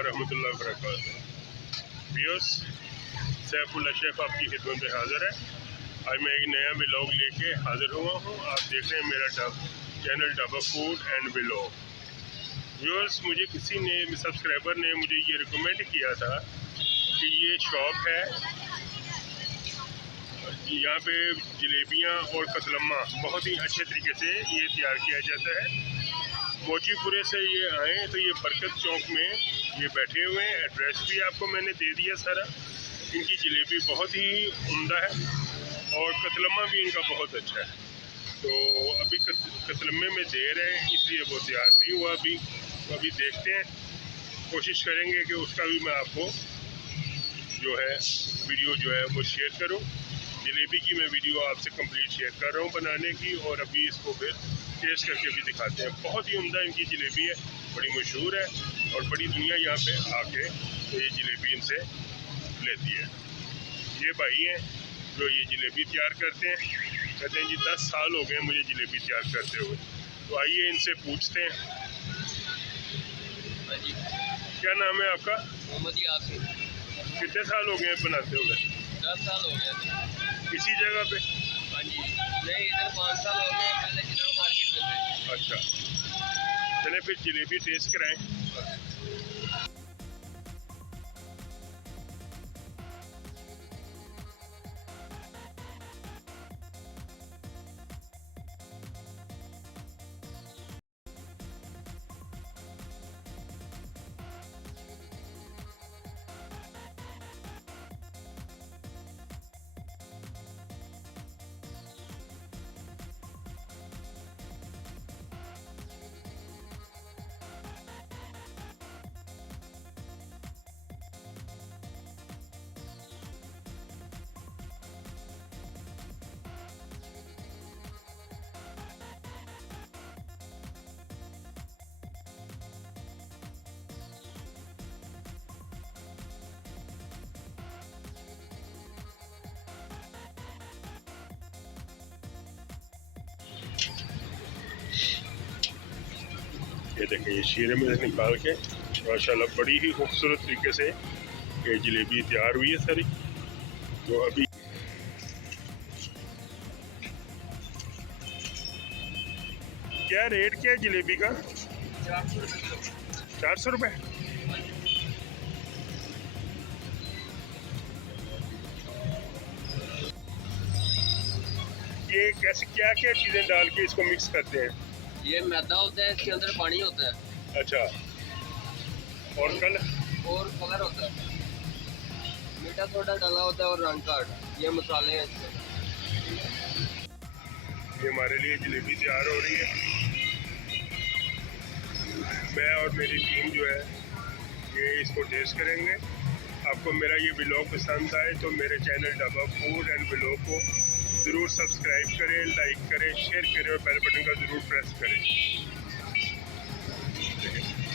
रहमतुल्लाहि व बरकातहू। Viewers, Saifullah chef आपकी खिदमत में हाज़िर है। आज मैं एक नया व्लॉग लेके हाज़िर हुआ हूँ। आप देख रहे हैं मेरा channel dhaba food and vlog. Viewers, मुझे किसी ने सब्सक्राइबर ने मुझे ये रिकमेंड किया था कि ये शॉप है, यहाँ पे जलेबियाँ और कतलम्मा बहुत ही अच्छे तरीके से ये तैयार किया जाता है। मोचीपुरे से ये आए तो ये बरकत चौक में ये बैठे हुए हैं। एड्रेस भी आपको मैंने दे दिया सारा। इनकी जलेबी बहुत ही उम्दा है और कतलम्मा भी इनका बहुत अच्छा है। तो अभी कतलम्मे में देर है इसलिए वो तैयार नहीं हुआ अभी। तो अभी देखते हैं, कोशिश करेंगे कि उसका भी मैं आपको जो है वीडियो जो है वो शेयर करूं। जलेबी की मैं वीडियो आपसे कंप्लीट शेयर कर रहा हूं बनाने की, और अभी इसको फिर टेस्ट करके भी दिखाते हैं। बहुत ही उम्दा इनकी जलेबी है, बड़ी मशहूर है और बड़ी दुनिया यहाँ पे आके तो ये जलेबी इनसे लेती है। ये भाई हैं जो ये जलेबी तैयार करते हैं। कहते हैं जी 10 साल हो गए मुझे जलेबी तैयार करते हुए। तो आइए इनसे पूछते हैं। क्या नाम है आपका? मोहम्मद। कितने साल हो गए बनाते हुए? 10 साल हो गए। इसी जगह पे? हाँ जी, नहीं इधर 5 साल हो गए, पहले जिला मार्केट में थे। अच्छा, चले फिर जलेबी टेस्ट कराएं। ये देखें, ये शीरे में निकाल के माशाल्लाह बड़ी ही खूबसूरत तरीके से ये जलेबी तैयार हुई है सारी। तो अभी क्या रेट क्या है जलेबी का? 400 रुपये। ये कैसे क्या क्या चीज़ें डाल के इसको मिक्स करते हैं? ये मैदा होता है, इसके अंदर पानी होता है। अच्छा, और कलर होता है, मीठा सोडा डाला होता है और रंग कार्ड। ये मसाले हैं इसमें। ये हमारे लिए जलेबी तैयार हो रही है। मैं और मेरी टीम जो है ये इसको टेस्ट करेंगे। आपको मेरा ये व्लॉग पसंद आए तो मेरे channel dhaba food and vlog को ज़रूर सब्सक्राइब करें, लाइक करें, शेयर करें और बेल बटन का ज़रूर प्रेस करें।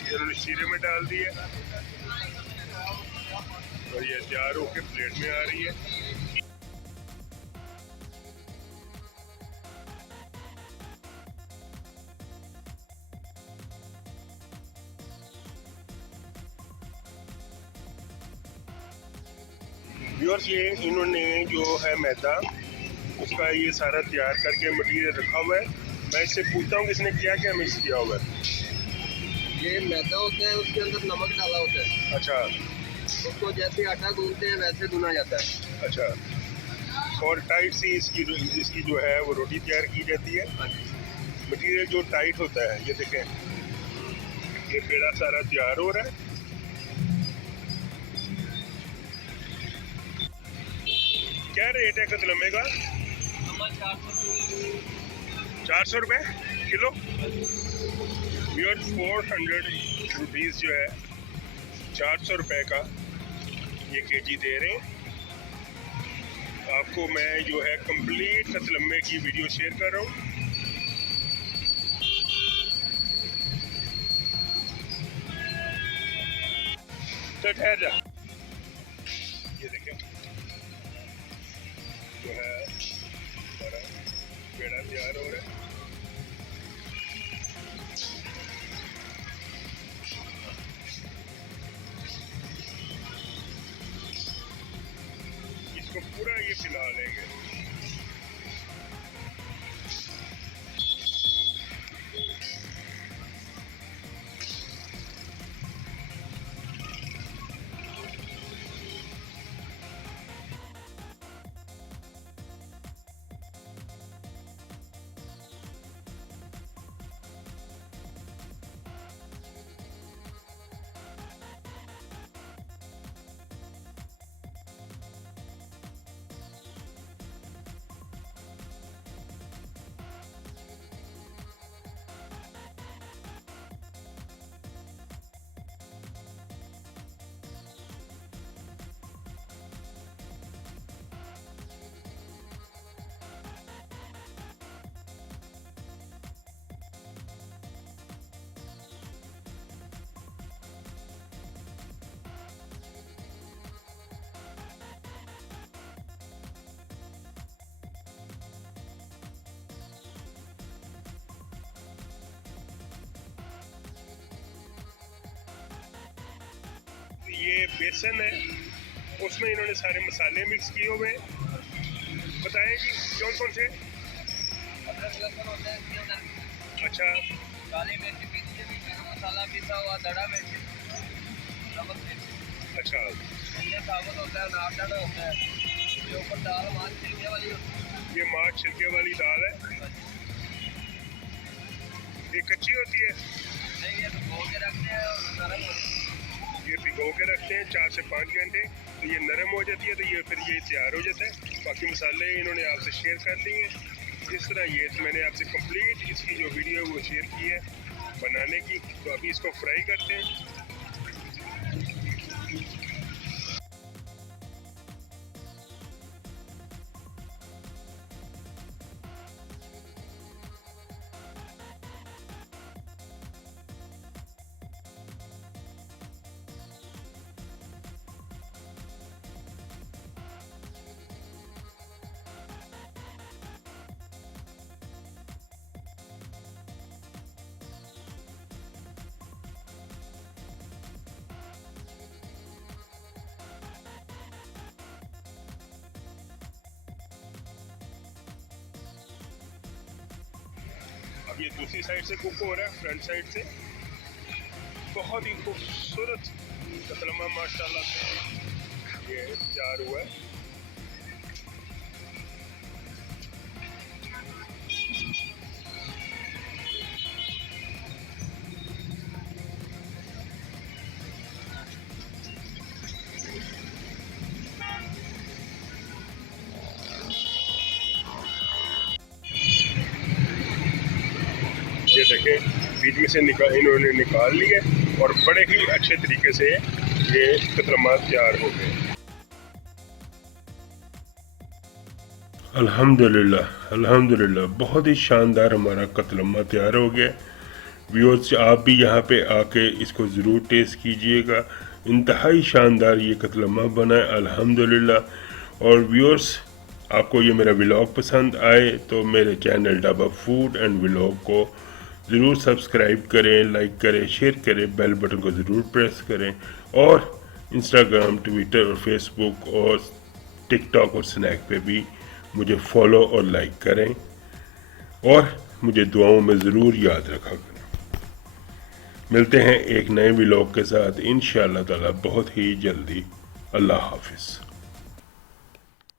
ये शीरे में डाल दिए और ये तैयार होकर प्लेट में आ रही है। व्यूअर्स, ये इन्होंने जो है मैदा उसका ये सारा तैयार करके मटीरियल रखा हुआ है। मैं इससे पूछता हूँ कि इसने क्या क्या मिक्स किया हुआ है। ये मैदा होता है, उसके अंदर नमक डाला होता है। अच्छा, उसको जैसे आटा गूंथते हैं वैसे गूना जाता है। अच्छा, और टाइट सी इसकी जो है वो रोटी तैयार की जाती है। मटीरियल जो टाइट होता है, ये देखें, ये पेड़ा सारा तैयार हो रहा है। क्या रेट है कतलम्मे का? 400 रुपये किलो। व्यूअर्स, 400 रुपीज़ जो है 400 रुपये का ये केजी दे रहे हैं। आपको मैं जो है कंप्लीट कतलम्मे की वीडियो शेयर कर रहा हूँ। तो ठहर जा। ये देखें जो है हमारा पेड़ा तैयार हो रहा है। इसको पूरा ये पिला लेंगे। ये बेसन है, उसमें इन्होंने सारे मसाले मिक्स किए हुए हैं। बताएं कि कौन कौन से? अदरक लहसुन होता है इसके अंदर, अच्छा, काली मिर्च पीसी हुई, गरम मसाला पिसा हुआ, दड़ा मिर्च, नमक मिर्च, अच्छा, धनिया साबुत होता है, नारदाना होता है। ये ऊपर दाल माछ छिलके वाली होती है। ये माछ छिलके वाली दाल है। ये कच्ची होती है? नहीं, ये भिगो के रखते हैं और नरम होती है। ये भिगो के रखते हैं 4 से 5 घंटे, तो ये नरम हो जाती है, तो ये फिर ये तैयार हो जाता है। बाकी मसाले इन्होंने आपसे शेयर कर दिए हैं। इस तरह ये तो मैंने आपसे कंप्लीट इसकी जो वीडियो है वो शेयर की है बनाने की। तो अभी इसको फ्राई करते हैं। अब ये दूसरी साइड से कुक हो रहा है, फ्रंट साइड से। बहुत ही खूबसूरत कतलमा माशाल्लाह से ये तैयार हुआ है। ये देखें, बीच में से इन्होंने निकाल लिया और बड़े ही अच्छे तरीके से ये कतलमा तैयार हो गए। अल्हम्दुलिल्लाह अल्हम्दुलिल्लाह, बहुत ही शानदार हमारा कतलमा तैयार हो गया। व्यूअर्स, आप भी यहाँ पे आके इसको ज़रूर टेस्ट कीजिएगा। इंतहाई शानदार ये कतलमा बना है अल्हम्दुलिल्लाह। और व्यूअर्स, आपको ये मेरा व्लॉग पसंद आए तो मेरे channel dhaba food and vlog को ज़रूर सब्सक्राइब करें, लाइक करें, शेयर करें, बेल बटन को ज़रूर प्रेस करें। और इंस्टाग्राम, ट्विटर और फेसबुक और टिकटॉक और स्नैक पे भी मुझे फॉलो और लाइक करें और मुझे दुआओं में ज़रूर याद रखा करें। मिलते हैं एक नए व्लॉग के साथ इंशाअल्लाह ताला बहुत ही जल्दी। अल्लाह हाफिज़।